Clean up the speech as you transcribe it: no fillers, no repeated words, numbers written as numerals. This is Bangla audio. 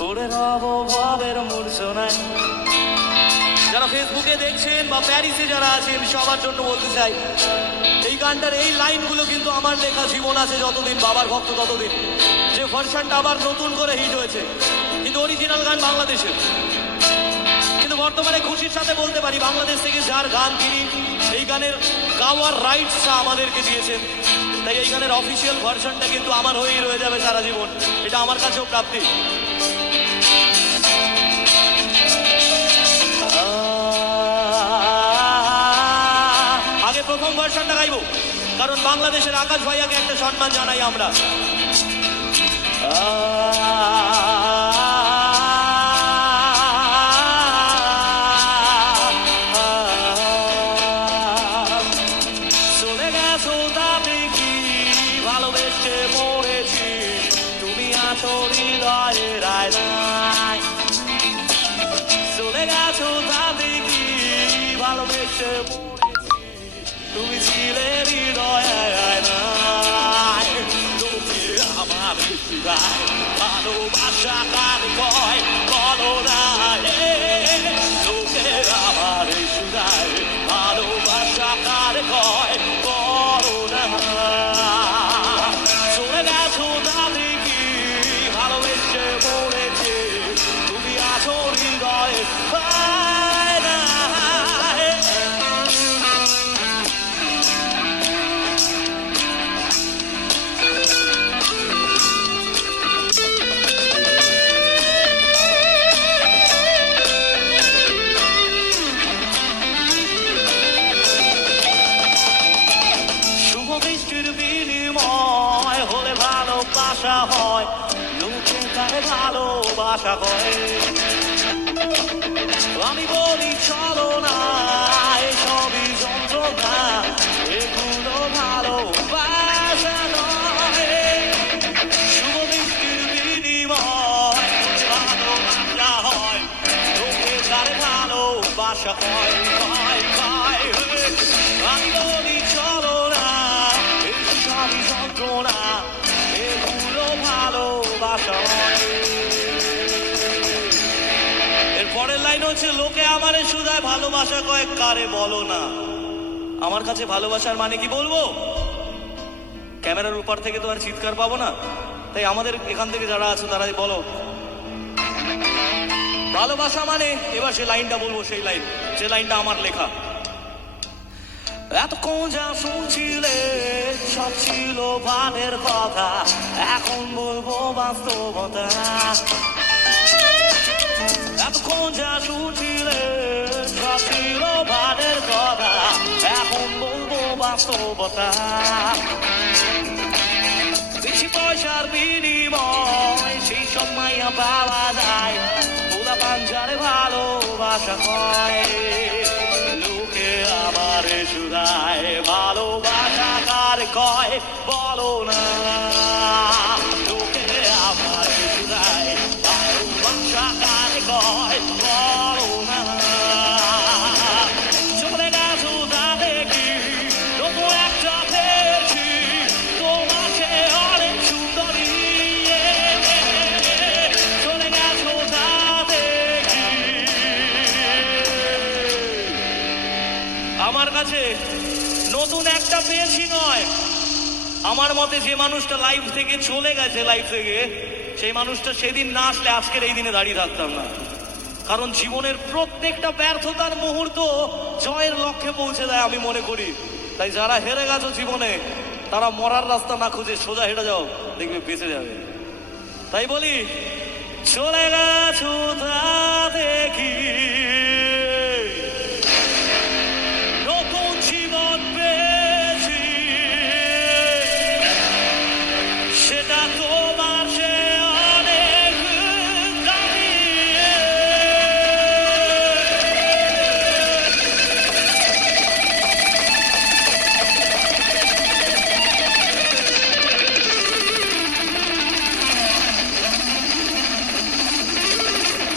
পড়ে রব ভাবের মূর্ছনায়। যারা ফেসবুকে দেখছেন বা প্যারিসে যারা আছেন সবার জন্য বলতে চাই, এই গানটার এই লাইনগুলো কিন্তু আমার লেখা। জীবন আছে যতদিন বাবার ভক্ত ততদিন। যে ভার্সনটা আবার নতুন করে হিট হয়েছে, কিন্তু অরিজিনাল গান বাংলাদেশের। কিন্তু বর্তমানে খুশির সাথে বলতে পারি, বাংলাদেশ থেকে যার গান তিনি এই গানের গাওয়ার রাইটসটা আমাদেরকে দিয়েছেন, তাই এই গানের অফিসিয়াল ভার্সনটা কিন্তু আমার হয়েই রয়ে যাবে সারা জীবন। এটা আমার কাছেও প্রাপ্তি। আগে প্রথম ভার্সনটা গাইবো, কারণ বাংলাদেশের আকাশ ভাইয়াকে একটা সম্মান জানাই আমরা। চলে গেছো তাতে কি ভালোবেসে মরেছি, তুমি আছো হৃদয়ের আয়নায়। চলে গেছো তাতে কি ভালোবেসে মরেছি, তুমি ছিলে হৃদয়ের আয়নায়। তুমি আমার হৃদয় ভালোবাসা কার কয় বলো না, লোকে আমার হৃদয় ভালোবাসা কার কয় বলো না। চলে গেছো তাতে কি ভালোবেসে মরেছে, তুমি আছো হৃদয়ে বিনিময় হলে ভালোবাসা হয়, লোকে তারে ভালোবাসা হয়। আমি বলি চলো না, এসবই যন্ত্রণা, এগুলো ভালোবাসা নয়। শুভ বৃষ্টির বিনিময় ভালোবাসা হয়, লোকে তারে ভালোবাসা হয়। আমি বলি চলো না, এসবই যন্ত্রণা, এগুলো ভালোবাসা হয়। পরের লাইন হচ্ছে, লোকে আমারে শুধায় ভালোবাসা কয় কারে বলো না। আমার কাছে ভালোবাসার মানে কি বলবো? ক্যামেরার উপর থেকে তো আর চিৎকার পাবো না, তাই আমাদের এখান থেকে যারা আছে তারাই বলো ভালোবাসা মানে। এবার সে লাইনটা বলবো, সেই লাইন যে লাইনটা আমার লেখা। এতক্ষণ যা শুনছিলে সব ছিল ভানের কথা, এখন বলবো বাস্তবতা। এতক্ষণ যা শুনছিলে সব ছিল ভানের কথা, এখন বলবো বাস্তবতা। বেশি পয়সার বিনিময় সেই সব মাইয়া পাওয়া যায়, পোলা পাঞ্জারে ভালোবাসা কয়। লোকে আমার শুধায় ভালোবাসা কার কয় বলো না, লোকে আমার শুধায় ভালোবাসা কার কয় বলো না। চলে গেছো তাতে কি নতুন একটা পেয়েছি, তোমাকে অনেক সুন্দরী। চলে গেছো তাতে কি আমার কাছে নতুন একটা পেয়েছি নয়, আমার মতে যে মানুষটা লাইফ থেকে চলে গেছে, লাইফ থেকে সেই মানুষটা সেদিন না আসলে আজকের এই দিনে দাঁড়িয়ে থাকতাম না। কারণ জীবনের প্রত্যেকটা ব্যর্থতার মুহূর্ত জয়ের লক্ষ্যে পৌঁছে দেয় আমি মনে করি। তাই যারা হেরে গেছো জীবনে, তারা মরার রাস্তা না খুঁজে সোজা হেঁটে যাও, দেখবে বেঁচে যাবে। তাই বলি চলে গেছো তা দেখি